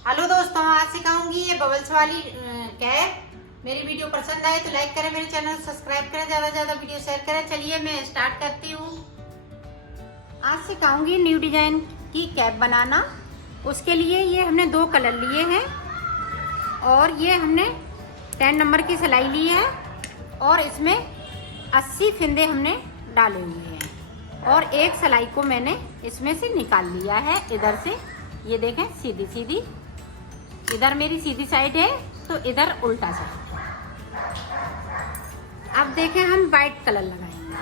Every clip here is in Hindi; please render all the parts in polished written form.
हेलो दोस्तों, आज सिखाऊंगी ये बबल्स वाली कैप। मेरी वीडियो पसंद आए तो लाइक करें, मेरे चैनल को सब्सक्राइब करें, ज्यादा से ज्यादा वीडियो शेयर करें। चलिए मैं स्टार्ट करती हूँ। आज सिखाऊंगी न्यू डिजाइन की कैप बनाना। उसके लिए ये हमने 2 कलर लिए हैं और ये हमने 10 नंबर की सिलाई ली है और इसमें 80 फिंदे हमने डाले हुए हैं और एक सिलाई को मैंने इसमें से निकाल लिया है इधर से। ये देखें, सीधी सीधी इधर मेरी सीधी साइड है तो इधर उल्टा साइड है। अब देखें हम वाइट कलर लगाएंगे।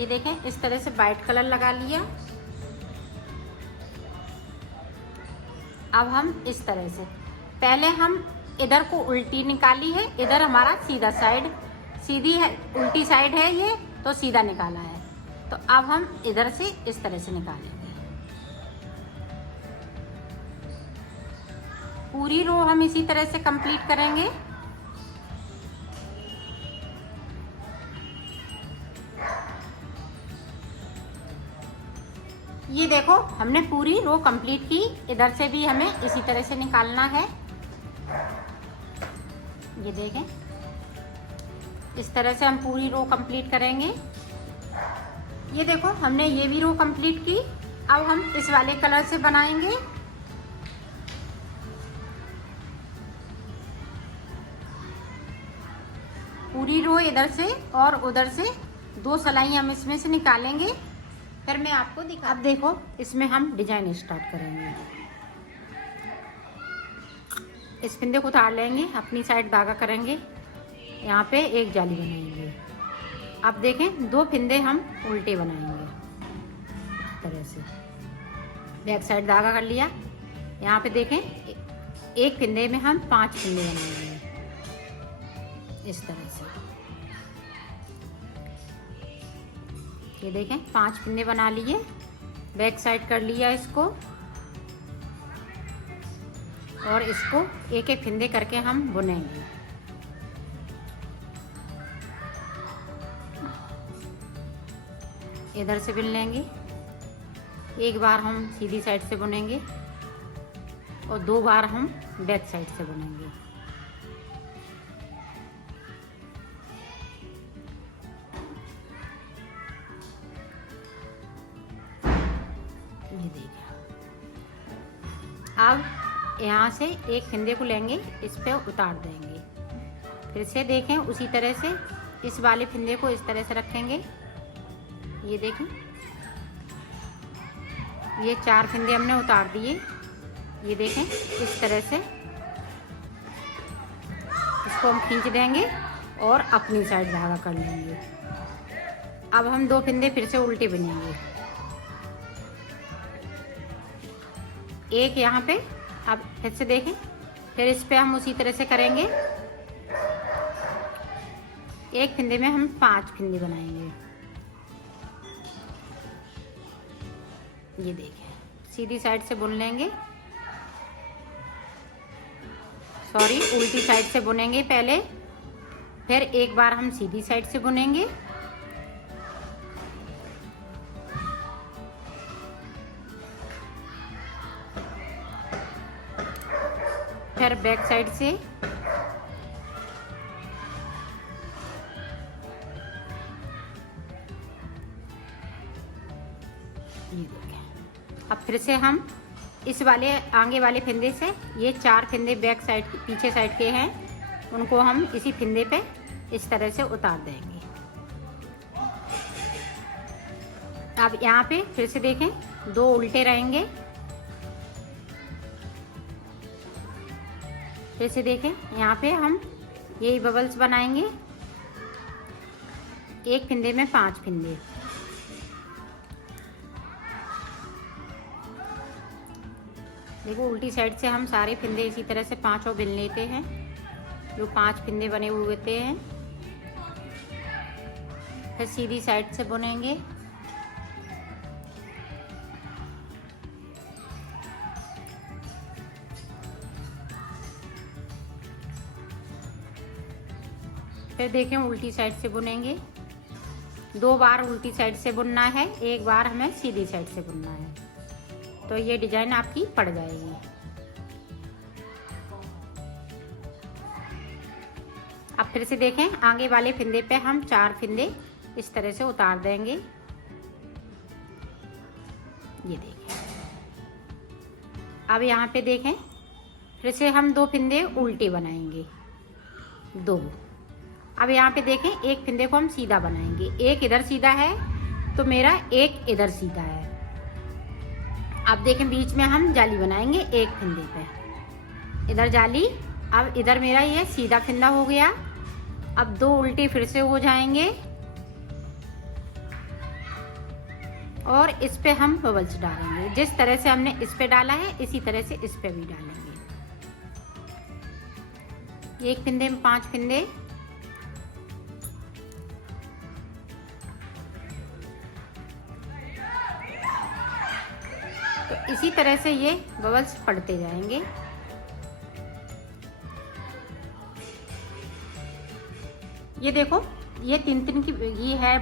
ये देखें, इस तरह से वाइट कलर लगा लिया। अब हम इस तरह से पहले हम इधर को उल्टी निकाली है, इधर हमारा सीधा साइड सीधी है, उल्टी साइड है ये तो सीधा निकाला है। तो अब हम इधर से इस तरह से निकालेंगे। पूरी रो हम इसी तरह से कंप्लीट करेंगे। ये देखो, हमने पूरी रो कंप्लीट की। इधर से भी हमें इसी तरह से निकालना है। ये देखें, इस तरह से हम पूरी रो कंप्लीट करेंगे। ये देखो, हमने ये भी रो कंप्लीट की। अब हम इस वाले कलर से बनाएंगे। पूरी रो इधर से और उधर से 2 सिलाई हम इसमें से निकालेंगे, फिर मैं आपको दिखा। अब देखो, इसमें हम डिजाइन स्टार्ट करेंगे। इस फिंदे को उतार लेंगे, अपनी साइड धागा करेंगे, यहाँ पे एक जाली बनाएंगे। अब देखें, 2 फिंदे हम उल्टे बनाएंगे इस तरह से। बैक साइड धागा कर लिया। यहाँ पे देखें, एक फिंदे में हम 5 फिंदे बनाएंगे इस तरह से। ये देखें, 5 फिंदे बना लिए। बैक साइड कर लिया इसको और इसको एक एक फिंदे करके हम बुनेंगे। इधर से बुन लेंगे। एक बार हम सीधी साइड से बुनेंगे और 2 बार हम बैक साइड से बुनेंगे। ये देखिए, अब यहाँ से एक फिंदे को लेंगे, इस पे उतार देंगे। फिर से देखें, उसी तरह से इस वाले फिंदे को इस तरह से रखेंगे। ये देखें, ये 4 फिंदे हमने उतार दिए। ये देखें, इस तरह से इसको हम खींच देंगे और अपनी साइड धागा कर लेंगे। अब हम 2 फिंदे फिर से उल्टे बुनेंगे, एक यहाँ पे। अब फिर से देखें, फिर इस पे हम उसी तरह से करेंगे। एक फिंदे में हम 5 फिंदे बनाएंगे। ये देखें, सीधी साइड से बुन लेंगे, सॉरी उल्टी साइड से बुनेंगे पहले, फिर एक बार हम सीधी साइड से बुनेंगे। फिर बैक साइड से। ये देखें, अब फिर से हम इस वाले आगे वाले फिंदे से ये 4 फिंदे बैक साइड पीछे साइड के हैं, उनको हम इसी फिंदे पे इस तरह से उतार देंगे। अब यहाँ पे फिर से देखें, 2 उल्टे रहेंगे। फिर से देखें, यहाँ पे हम यही बबल्स बनाएंगे। एक फिंदे में 5 फिंदे। देखो, उल्टी साइड से हम सारे फिंदे इसी तरह से 5 और बुन लेते हैं, जो 5 फिंदे बने हुए होते हैं। फिर सीधी साइड से बुनेंगे। फिर देखें, उल्टी साइड से बुनेंगे। 2 बार उल्टी साइड से बुनना है, 1 बार हमें सीधी साइड से बुनना है, तो ये डिजाइन आपकी पड़ जाएगी। अब फिर से देखें, आगे वाले फिंदे पे हम 4 फिंदे इस तरह से उतार देंगे। ये देखें। अब यहाँ पे देखें, फिर से हम 2 फिंदे उल्टे बनाएंगे, 2। अब यहाँ पे देखें, एक फिंदे को हम सीधा बनाएंगे, एक इधर सीधा है तो मेरा एक इधर सीधा है। अब देखें, बीच में हम जाली बनाएंगे एक फिंदे पे, इधर जाली। अब इधर मेरा ये सीधा फिंदा हो गया। अब 2 उल्टे फिर से हो जाएंगे और इस पे हम बबल्स डालेंगे। जिस तरह से हमने इस पे डाला है इसी तरह से इस पे भी डालेंगे। एक फिंदे में 5 फिंदे, तो इसी तरह से ये बबल्स पड़ते जाएंगे। ये देखो, ये 3-3 की ये है,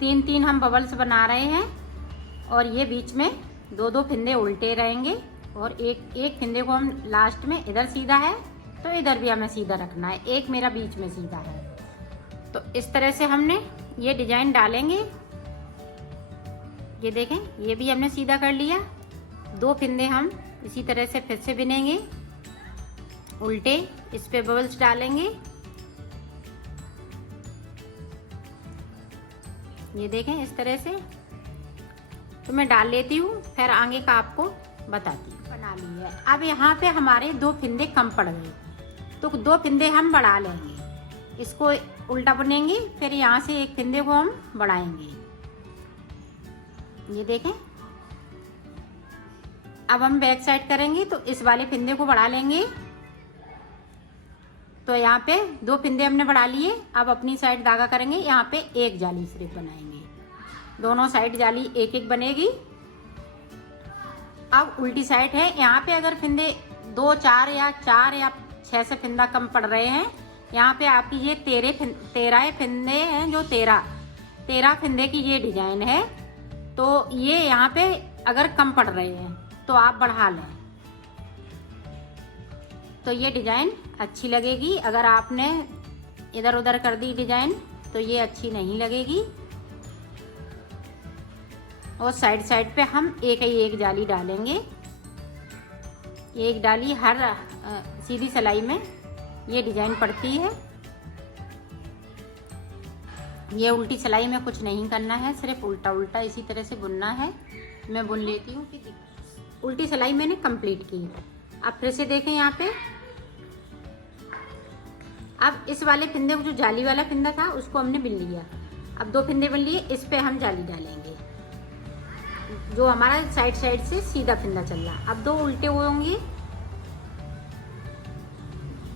3-3 हम बबल्स बना रहे हैं और ये बीच में 2-2 फिंदे उल्टे रहेंगे और एक फिंदे को हम लास्ट में इधर सीधा है तो इधर भी हमें सीधा रखना है, एक मेरा बीच में सीधा है। तो इस तरह से हमने ये डिजाइन डालेंगे। ये देखें, ये भी हमने सीधा कर लिया। 2 फिंदे हम इसी तरह से फिर से बिनेंगे उल्टे, इस पे बबल्स डालेंगे। ये देखें इस तरह से। तो मैं डाल लेती हूँ, फिर आगे का आपको बताती हूँ। बना ली है। अब यहाँ पे हमारे 2 फिंदे कम पड़ गए, तो 2 फिंदे हम बढ़ा लेंगे, इसको उल्टा बुनेंगे, फिर यहाँ से एक फिंदे को हम बढ़ाएंगे। ये देखें। अब हम बैक साइड करेंगे तो इस वाले फिंदे को बढ़ा लेंगे। तो यहाँ पे 2 फिंदे हमने बढ़ा लिए। अब अपनी साइड धागा करेंगे, यहाँ पे एक जाली सिर्फ बनाएंगे, दोनों साइड जाली एक एक बनेगी। अब उल्टी साइड है, यहाँ पे अगर फिंदे 2, 4 या 6 से फिंदा कम पड़ रहे हैं, यहाँ पे आपकी ये 13 फिंदे हैं, जो 13 फिंदे की ये डिजाइन है। तो ये यहाँ पे अगर कम पड़ रहे हैं तो आप बढ़ा लें, तो ये डिजाइन अच्छी लगेगी। अगर आपने इधर उधर कर दी डिजाइन तो ये अच्छी नहीं लगेगी। और साइड पे हम एक जाली डालेंगे, एक डाली हर सीधी सिलाई में ये डिजाइन पड़ती है। ये उल्टी सिलाई में कुछ नहीं करना है, सिर्फ उल्टा उल्टा इसी तरह से बुनना है। मैं बुन लेती हूँ कि उल्टी सिलाई मैंने कंप्लीट की। अब फिर से देखें यहाँ पे, अब इस वाले फिंदे को, जो जाली वाला फिंदा था, उसको हमने बिन लिया। अब 2 फिंदे बन लिए, इस पे हम जाली डालेंगे, जो हमारा साइड से सीधा फिंदा चल रहा। अब 2 उल्टे होंगे,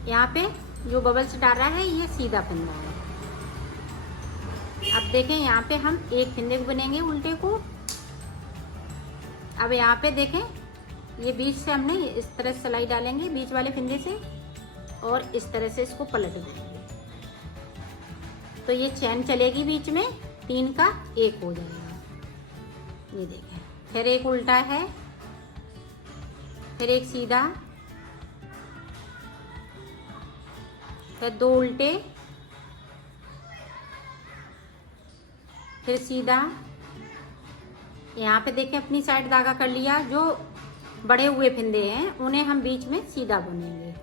यहाँ पे जो बबल्स डाल रहा है ये सीधा फिंदा है। अब देखें, यहाँ पे हम एक फिंदे को बनेंगे उल्टे को। अब यहाँ पे देखें, ये बीच से हमने इस तरह से सिलाई डालेंगे बीच वाले फिंदे से, और इस तरह से इसको पलट देंगे, तो ये चैन चलेगी बीच में, 3 का 1 हो जाएगा। ये देखें, फिर एक उल्टा है, फिर एक सीधा, फिर 2 उल्टे, फिर सीधा। यहाँ पे देखें, अपनी साइड धागा कर लिया। जो बड़े हुए फिंदे हैं उन्हें हम बीच में सीधा बुनेंगे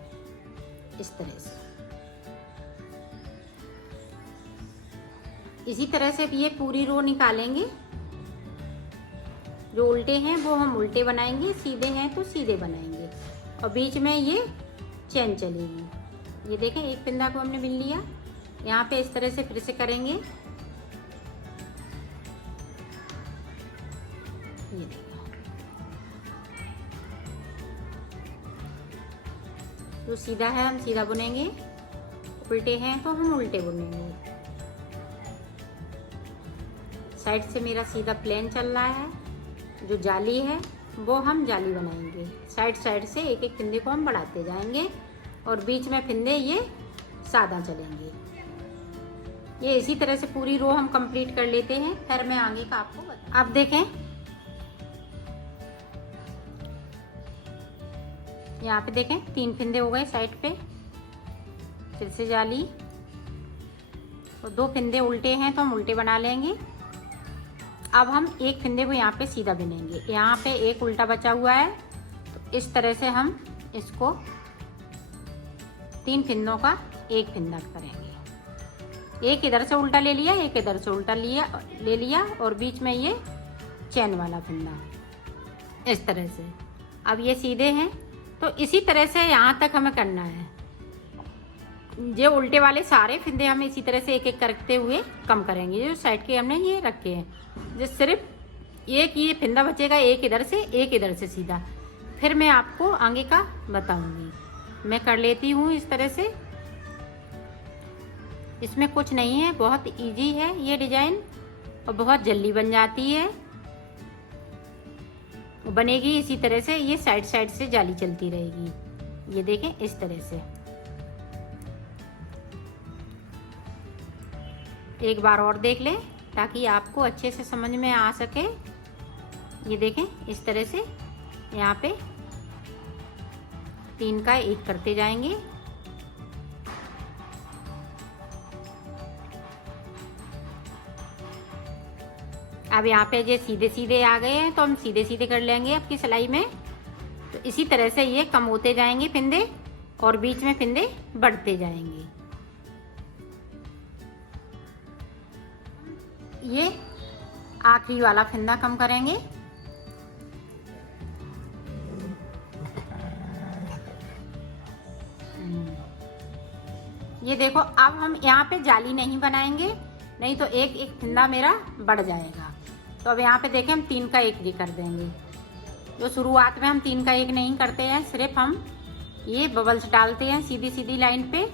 इस तरह से। इसी तरह से ये पूरी रो निकालेंगे। जो उल्टे हैं वो हम उल्टे बनाएंगे, सीधे हैं तो सीधे बनाएंगे, और बीच में ये चैन चलेगी। ये देखें, एक फिंदा को हमने बिन लिया, यहाँ पे इस तरह से फिर से करेंगे। ये देखें, जो सीधा है हम सीधा बुनेंगे, उल्टे हैं तो हम उल्टे बुनेंगे। साइड से मेरा सीधा प्लेन चल रहा है, जो जाली है वो हम जाली बनाएंगे। साइड से एक एक फिंदे को हम बढ़ाते जाएंगे, और बीच में फिंदे ये सादा चलेंगे। ये इसी तरह से पूरी रो हम कंप्लीट कर लेते हैं, फिर मैं आगे का आपको बता। अब देखें यहाँ पे देखें 3 फंदे हो गए साइड पे, फिर से जाली और 2 फंदे उल्टे हैं तो हम उल्टे बना लेंगे। अब हम एक फंदे को यहाँ पे सीधा बिनेंगे, यहाँ पे एक उल्टा बचा हुआ है तो इस तरह से हम इसको 3 फंदों का एक फंदा करेंगे। एक इधर से उल्टा ले लिया, एक इधर से उल्टा ले लिया और बीच में ये चैन वाला फंदा इस तरह से। अब ये सीधे हैं तो इसी तरह से यहाँ तक हमें करना है। जो उल्टे वाले सारे फंदे हम इसी तरह से एक एक करते हुए कम करेंगे। जो साइड के हमने ये रखे हैं, जो सिर्फ एक ये फंदा बचेगा, एक इधर से एक इधर से सीधा, फिर मैं आपको आगे का बताऊंगी। मैं कर लेती हूँ इस तरह से। इसमें कुछ नहीं है, बहुत इजी है ये डिजाइन और बहुत जल्दी बन जाती है। बनेगी इसी तरह से, ये साइड साइड से जाली चलती रहेगी। ये देखें इस तरह से। एक बार और देख लें ताकि आपको अच्छे से समझ में आ सके। ये देखें इस तरह से यहाँ पे 3 का एक करते जाएंगे। अब यहाँ पे ये सीधे सीधे आ गए हैं तो हम सीधे सीधे कर लेंगे आपकी सिलाई में। तो इसी तरह से ये कम होते जाएंगे फंदे और बीच में फंदे बढ़ते जाएंगे। ये आखिरी वाला फंदा कम करेंगे। ये देखो अब हम यहाँ पे जाली नहीं बनाएंगे, नहीं तो एक एक फंदा मेरा बढ़ जाएगा। तो अब यहाँ पे देखें हम 3 का एक ही कर देंगे। जो शुरुआत में हम 3 का एक नहीं करते हैं, सिर्फ हम ये बबल्स डालते हैं सीधी सीधी लाइन पे।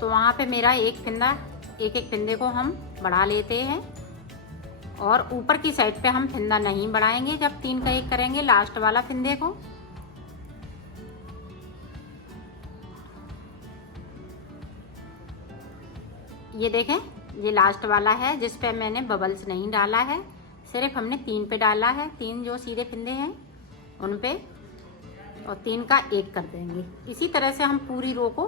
तो वहाँ पे मेरा एक फंदा, एक एक फंदे को हम बढ़ा लेते हैं और ऊपर की साइड पे हम फंदा नहीं बढ़ाएंगे जब 3 का एक करेंगे लास्ट वाला फंदे को। ये देखें ये लास्ट वाला है जिस पे मैंने बबल्स नहीं डाला है, सिर्फ हमने 3 पे डाला है। 3 जो सीधे फंदे हैं उन पे और 3 का एक कर देंगे। इसी तरह से हम पूरी रो को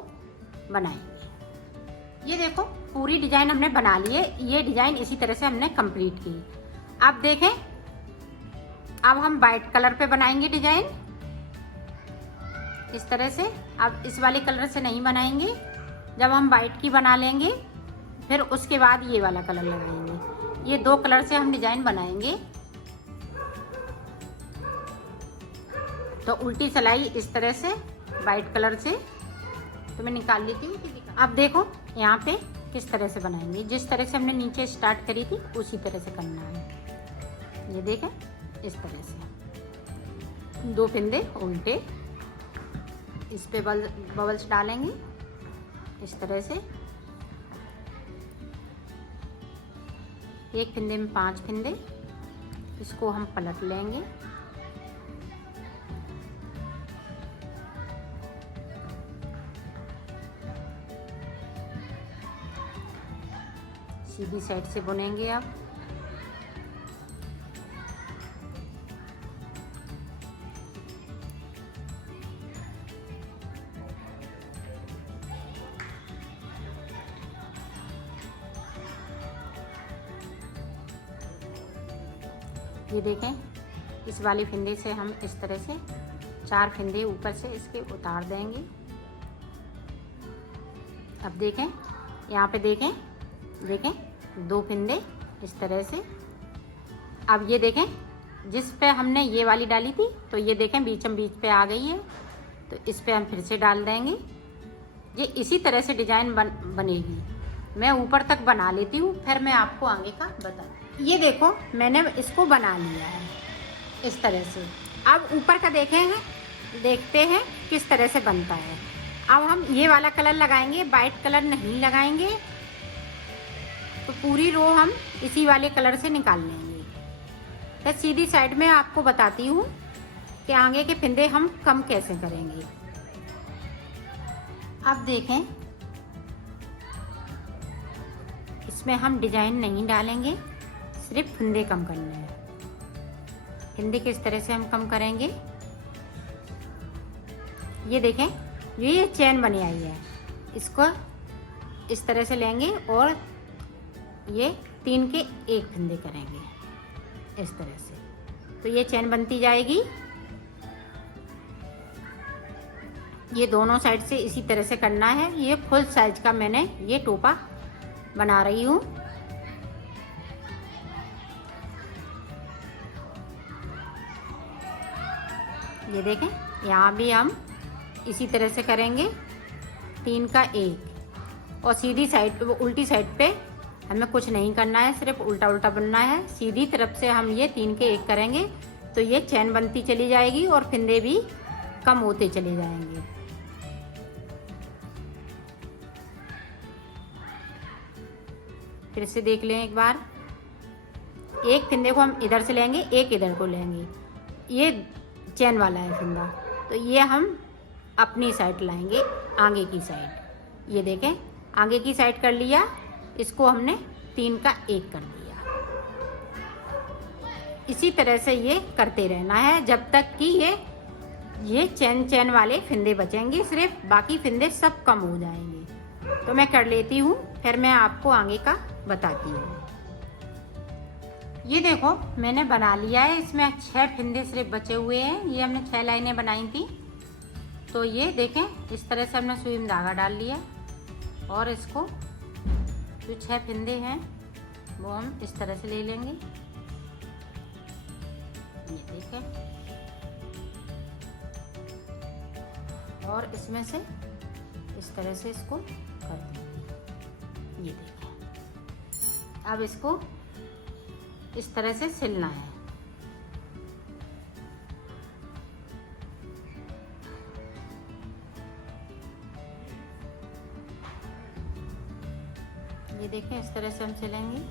बनाएंगे। ये देखो पूरी डिजाइन हमने बना ली है। ये डिजाइन इसी तरह से हमने कंप्लीट की। अब देखें अब हम वाइट कलर पे बनाएंगे डिजाइन इस तरह से। अब इस वाले कलर से नहीं बनाएंगे, जब हम वाइट की बना लेंगे फिर उसके बाद ये वाला कलर लगाएंगे। ये 2 कलर से हम डिजाइन बनाएंगे। तो उल्टी सिलाई इस तरह से वाइट कलर से तो मैं निकाल लेती हूँ। अब देखो यहाँ पे किस तरह से बनाएंगे। जिस तरह से हमने नीचे स्टार्ट करी थी उसी तरह से करना है। ये देखें इस तरह से 2 फंदे उल्टे, इस पे बबल्स डालेंगे इस तरह से। एक फंदे में 5 फंदे, इसको हम पलट लेंगे। सीधी साइड से बुनेंगे। अब ये देखें इस वाली फंदे से हम इस तरह से 4 फंदे ऊपर से इसके उतार देंगे। अब देखें यहाँ पे देखें 2 फंदे इस तरह से। अब ये देखें जिस पे हमने ये वाली डाली थी तो ये देखें बीचम बीच पे आ गई है, तो इस पे हम फिर से डाल देंगे। ये इसी तरह से डिजाइन बनेगी। मैं ऊपर तक बना लेती हूँ, फिर मैं आपको आगे का बता। ये देखो मैंने इसको बना लिया है इस तरह से। अब ऊपर का देखते हैं किस तरह से बनता है। अब हम ये वाला कलर लगाएंगे, वाइट कलर नहीं लगाएंगे। तो पूरी रो हम इसी वाले कलर से निकाल लेंगे। तो सीधी साइड में आपको बताती हूँ कि आगे के फंदे हम कम कैसे करेंगे। अब देखें इसमें हम डिजाइन नहीं डालेंगे, सिर्फ फंदे कम करने हैं। फंदे किस तरह से हम कम करेंगे, ये देखें, ये चैन बनी आई है, इसको इस तरह से लेंगे और ये 3 के 1 फंदे करेंगे इस तरह से, तो ये चैन बनती जाएगी। ये दोनों साइड से इसी तरह से करना है। ये फुल साइज का मैंने ये टोपा बना रही हूँ। ये देखें, यहाँ भी हम इसी तरह से करेंगे, 3 का 1, और सीधी साइड, उल्टी साइड पे हमें कुछ नहीं करना है, सिर्फ उल्टा उल्टा बनना है। सीधी तरफ से हम ये 3 के 1 करेंगे तो ये चैन बनती चली जाएगी और फंदे भी कम होते चले जाएंगे। फिर से देख लें एक बार, एक फंदे को हम इधर से लेंगे, एक इधर को लेंगे, ये चैन वाला है फंदा, तो ये हम अपनी साइड लाएंगे, आगे की साइड। ये देखें, आगे की साइड कर लिया, इसको हमने 3 का 1 कर दिया। इसी तरह से ये करते रहना है जब तक कि ये चैन वाले फंदे बचेंगे सिर्फ, बाकी फंदे सब कम हो जाएंगे। तो मैं कर लेती हूँ, फिर मैं आपको आगे का बताती हूँ। ये देखो, मैंने बना लिया है, इसमें 6 फंदे सिर्फ बचे हुए हैं। ये हमने 6 लाइनें बनाई थी, तो ये देखें, इस तरह से हमने सुई में धागा डाल लिया और इसको जो 6 फंदे हैं वो हम इस तरह से ले लेंगे। ये देखें, और इसमें से इस तरह से इसको कर देंगे। ये देखें, अब इसको इस तरह से सिलना है। ये देखें, इस तरह से हम सिलेंगे।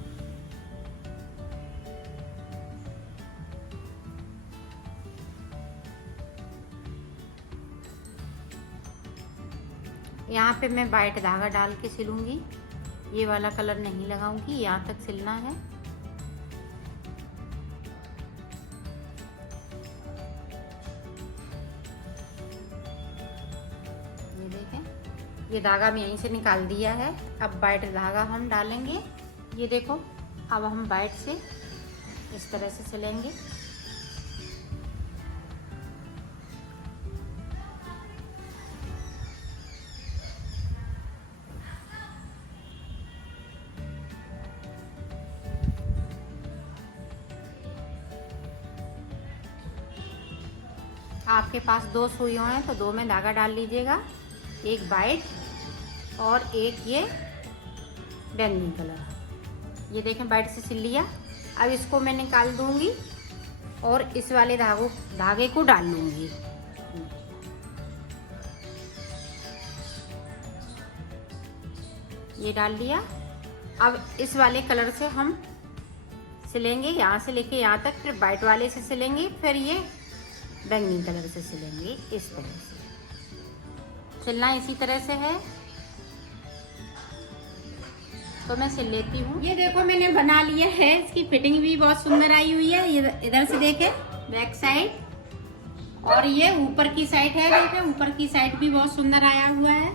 यहाँ पे मैं वाइट धागा डाल के सिलूंगी, ये वाला कलर नहीं लगाऊंगी, यहाँ तक सिलना है। ये देखें, ये धागा मैं यहीं से निकाल दिया है। अब वाइट धागा हम डालेंगे। ये देखो, अब हम वाइट से इस तरह से सिलेंगे। आपके पास 2 सुइयों हैं तो 2 में धागा डाल लीजिएगा, एक वाइट और एक ये बैंगनी कलर। ये देखें, वाइट से सिल लिया। अब इसको मैं निकाल दूंगी और इस वाले धागे को डाल लूंगी। ये डाल दिया। अब इस वाले कलर से हम सिलेंगे, यहाँ से लेके यहाँ तक, फिर वाइट वाले से सिलेंगे, फिर ये बैंगनी कलर से सिलेंगे। इस तरह से सिलना इसी तरह से है। तो मैं सिल लेती हूँ। ये देखो, मैंने बना लिया है, इसकी फिटिंग भी बहुत सुंदर आई हुई है। इधर से देखें, बैक साइड, और ये ऊपर की साइड है, देखें ऊपर की साइड भी बहुत सुंदर आया हुआ है।